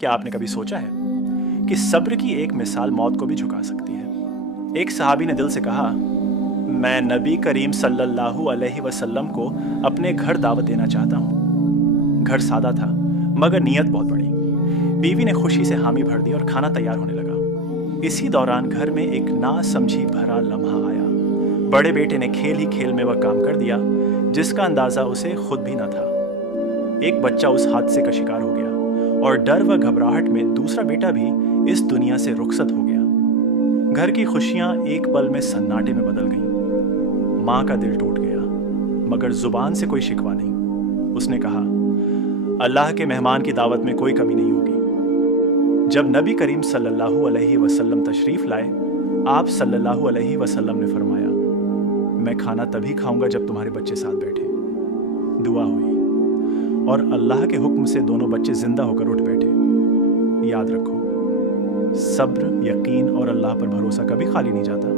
क्या आपने कभी सोचा है कि सब्र की एक मिसाल मौत को भी झुका सकती है? एक सहाबी ने दिल से कहा, मैं नबी करीम सल्लल्लाहु अलैहि वसल्लम को अपने घर दावत देना चाहता हूँ। घर सादा था मगर नीयत बहुत बड़ी। बीवी ने खुशी से हामी भर दी और खाना तैयार होने लगा। इसी दौरान घर में एक नासमझी भरा लम्हा आया। बड़े बेटे ने खेल ही खेल में वह काम कर दिया जिसका अंदाजा उसे खुद भी न था। एक बच्चा उस हादसे का शिकार हो गया और डर व घबराहट में दूसरा बेटा भी इस दुनिया से रुखसत हो गया। घर की खुशियां एक पल में सन्नाटे में बदल गईं। माँ का दिल टूट गया मगर जुबान से कोई शिकवा नहीं। उसने कहा, अल्लाह के मेहमान की दावत में कोई कमी नहीं होगी। जब नबी करीम सल्लल्लाहु अलैहि वसल्लम तशरीफ लाए, आप सल्लल्लाहु अलैहि वसल्लम ने फरमाया, मैं खाना तभी खाऊंगा जब तुम्हारे बच्चे साथ बैठे। दुआ हुई और अल्लाह के हुक्म से दोनों बच्चे जिंदा होकर उठ बैठे। याद रखो, सब्र, यकीन और अल्लाह पर भरोसा कभी खाली नहीं जाता।